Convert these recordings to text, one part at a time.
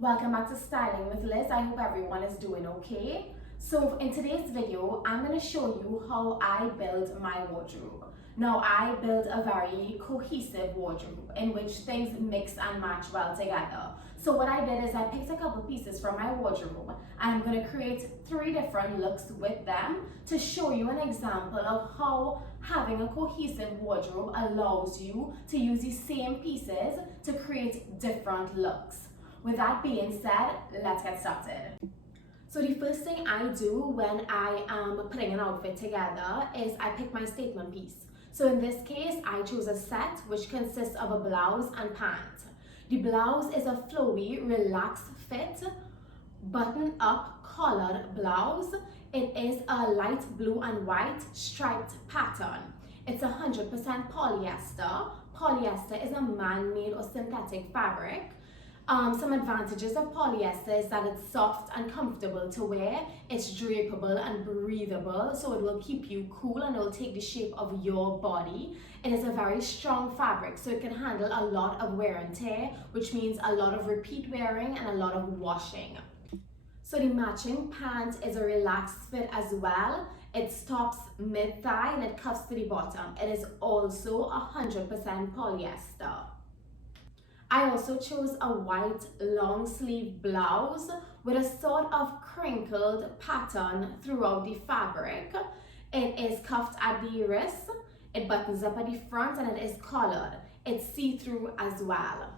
Welcome back to Styling with Liz. I hope everyone is doing okay. So in today's video, I'm going to show you how I build my wardrobe. Now, I build a very cohesive wardrobe in which things mix and match well together. So what I did is I picked a couple pieces from my wardrobe and I'm going to create 3 different looks with them to show you an example of how having a cohesive wardrobe allows you to use the same pieces to create different looks. With that being said, let's get started. So the first thing I do when I am putting an outfit together is I pick my statement piece. So in this case, I chose a set which consists of a blouse and pant. The blouse is a flowy, relaxed fit, button-up collared blouse. It is a light blue and white striped pattern. It's 100% polyester. Polyester is a man-made or synthetic fabric. Some advantages of polyester is that it's soft and comfortable to wear, it's drapable and breathable, so it will keep you cool and it will take the shape of your body. It is a very strong fabric, so it can handle a lot of wear and tear, which means a lot of repeat wearing and a lot of washing. So the matching pant is a relaxed fit as well. It stops mid-thigh and it cuffs to the bottom. It is also 100% polyester. I also chose a white long sleeve blouse with a sort of crinkled pattern throughout the fabric. It is cuffed at the wrist, it buttons up at the front, and it is collared. It's see-through as well.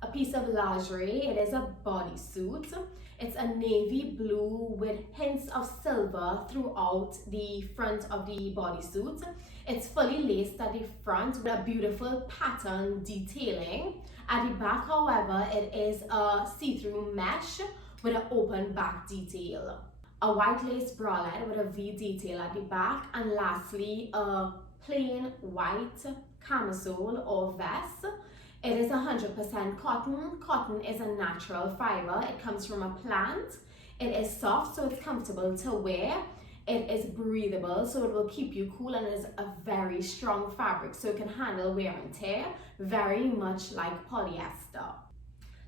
A piece of lingerie, it is a bodysuit. It's a navy blue with hints of silver throughout the front of the bodysuit. It's fully laced at the front with a beautiful pattern detailing. At the back, however, it is a see-through mesh with an open back detail. A white lace bralette with a V detail at the back, and lastly, a plain white camisole or vest. It is 100% cotton. Cotton is a natural fiber. It comes from a plant. It is soft, so it's comfortable to wear. It is breathable, so it will keep you cool, and it is a very strong fabric, so it can handle wear and tear, very much like polyester.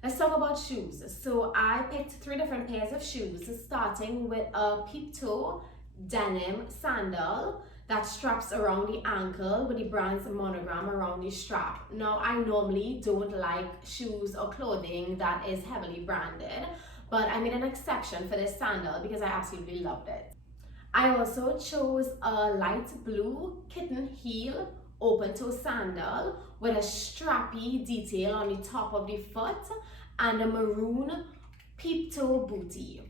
Let's talk about shoes. So I picked 3 different pairs of shoes, starting with a peep-toe denim sandal that straps around the ankle with the brand's monogram around the strap. Now, I normally don't like shoes or clothing that is heavily branded, but I made an exception for this sandal because I absolutely loved it. I also chose a light blue kitten heel open toe sandal with a strappy detail on the top of the foot and a maroon peep toe bootie.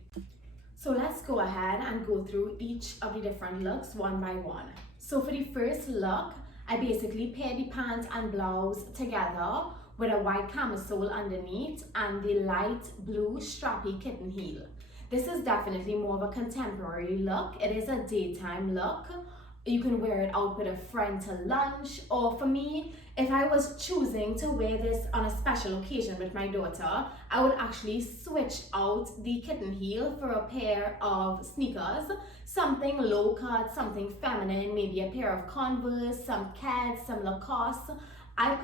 So let's go ahead and go through each of the different looks one by one. So for the first look, I basically paired the pant and blouse together with a white camisole underneath and the light blue strappy kitten heel. This is definitely more of a contemporary look. It is a daytime look. You can wear it out with a friend to lunch, or for me, if I was choosing to wear this on a special occasion with my daughter, I would actually switch out the kitten heel for a pair of sneakers, something low cut, something feminine, maybe a pair of Converse, some Keds, some Lacoste. I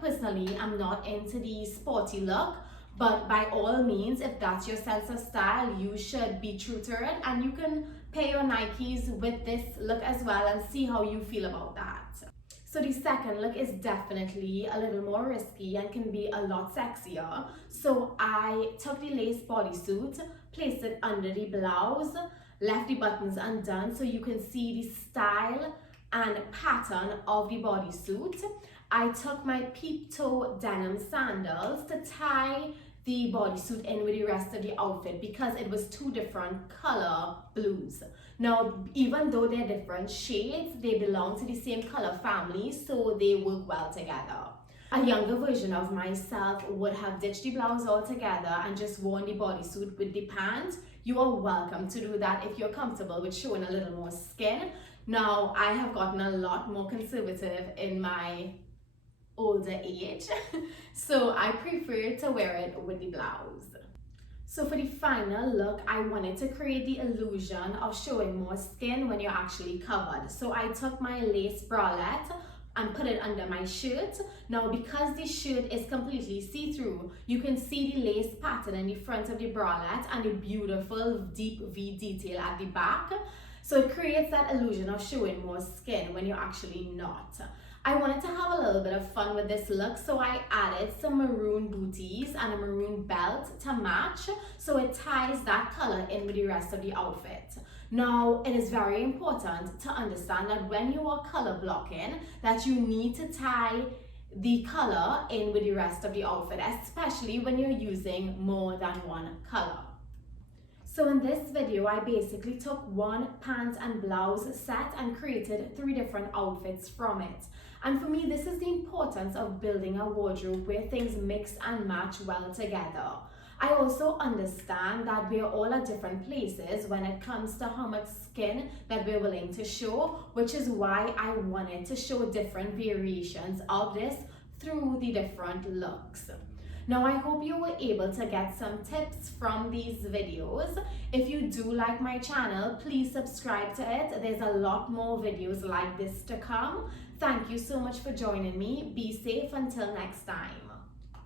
personally am not into the sporty look, but by all means, if that's your sense of style, you should be true to it, and you can pair your Nikes with this look as well and see how you feel about that. So the second look is definitely a little more risky and can be a lot sexier. So I took the lace bodysuit, placed it under the blouse, left the buttons undone so you can see the style and pattern of the bodysuit. I took my peep-toe denim sandals to tie the bodysuit in with the rest of the outfit because it was 2 different color blues. Now, even though they're different shades, they belong to the same color family, so they work well together. A younger version of myself would have ditched the blouse altogether and just worn the bodysuit with the pants. You are welcome to do that if you're comfortable with showing a little more skin. Now, I have gotten a lot more conservative in my older age, so I prefer to wear it with the blouse. So for the final look, I wanted to create the illusion of showing more skin when you're actually covered. So I took my lace bralette and put it under my shirt. Now because the shirt is completely see-through, you can see the lace pattern in the front of the bralette and the beautiful deep V detail at the back. So it creates that illusion of showing more skin when you're actually not. I wanted to have a little bit of fun with this look, so I added some maroon booties and a maroon belt to match, so it ties that color in with the rest of the outfit. Now, it is very important to understand that when you are color blocking, that you need to tie the color in with the rest of the outfit, especially when you're using more than one color. So in this video, I basically took one pant and blouse set and created 3 different outfits from it. And for me, this is the importance of building a wardrobe where things mix and match well together. I also understand that we're all at different places when it comes to how much skin that we're willing to show, which is why I wanted to show different variations of this through the different looks. Now, I hope you were able to get some tips from these videos. If you do like my channel, please subscribe to it. There's a lot more videos like this to come. Thank you so much for joining me. Be safe until next time.